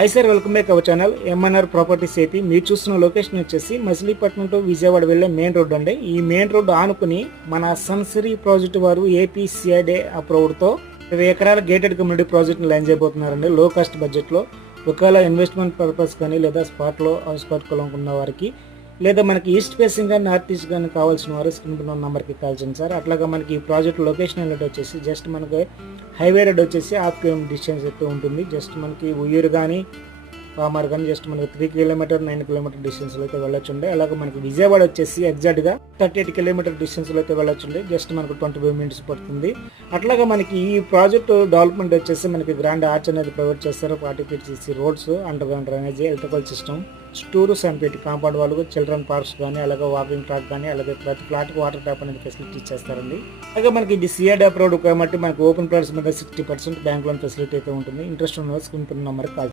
Hi sir welcome back our channel. MNR properties AP మీరు చూస్తున్న location వచ్చేసి Machilipatnam to Vijayawada వెళ్ళే మెయిన్ రోడ్ అండి. ఈ మెయిన్ రోడ్ ఆనుకుని మన సన్సరీ ప్రాజెక్ట్ వారు ఏపీ సిఐడే అప్రూవ్డ్తో ఇరవై ఎకరాల గేటెడ్ కమ్యూనిటీ ప్రాజెక్ట్ని లైన్ చేయబోతున్నారండి. లో కాస్ట్ బడ్జెట్లో ఒకవేళ ఇన్వెస్ట్మెంట్ పర్పస్ కానీ లేదా స్పాట్లో హౌస్ కట్టుకోవాలనుకున్న వారికి లేదా మనకి ఈస్ట్ ఫేసింగ్ కానీ నార్త్ ఈస్ట్ కానీ కావాల్సిన వారు స్క్రీన్ నెంబర్కి కాల్ చేయండి సార్. అట్లాగా మనకి ఈ ప్రాజెక్ట్ లొకేషన్ అనేది వచ్చేసి జస్ట్ మనకి హైవే రోడ్ వచ్చేసి హాఫ్ కిలోమీటర్ డిస్టెన్స్ అయితే ఉంటుంది. జస్ట్ మనకి ఉయ్యూరు కానీ ఆ కానీ జస్ట్ మనకి త్రీ కిలోమీటర్ నైన్ కిలోమీటర్ డిస్టెన్స్లో అయితే వెళ్ళొచ్చుండే. అలాగే మనకి విజయవాడ వచ్చేసి ఎగ్జాక్ట్గా థర్టీ ఎయిట్ కిలోమీటర్ డిస్టెన్స్లో అయితే వెళ్ళొచ్చుండే. జస్ట్ మనకు ట్వంటీ ఫైవ్ మినిట్స్ పడుతుంది. అట్లాగా మనకి ఈ ప్రాజెక్ట్ డెవలప్మెంట్ వచ్చేసి మనకి గ్రాండ్ ఆర్చ్ అనేది ప్రొవైడ్ చేస్తారు. ఫార్టీ ఫీట్ చేసి roads underground drainage electrical system స్టూరు సంపేటి కాంపౌండ్ వాళ్ళు చిల్డ్రన్ పార్క్స్ కానీ అలాగే వాకింగ్ ట్రాక్ కానీ అలాగే ప్రతి ఫ్లాట్కి వాటర్ ట్యాప్ అనేది ఫెసిలిటీ ఇచ్చేస్తారండి. అలాగే మనకి ఇది సిఆర్డీ అప్రూవ్డ్ కాబట్టి మనకి ఓపెన్ ప్లాట్స్ మీద sixty percent bank loan facility అయితే ఉంటుంది. ఇంట్రెస్ట్ ఉన్న స్క్రీన్ నెంబర్ కాల్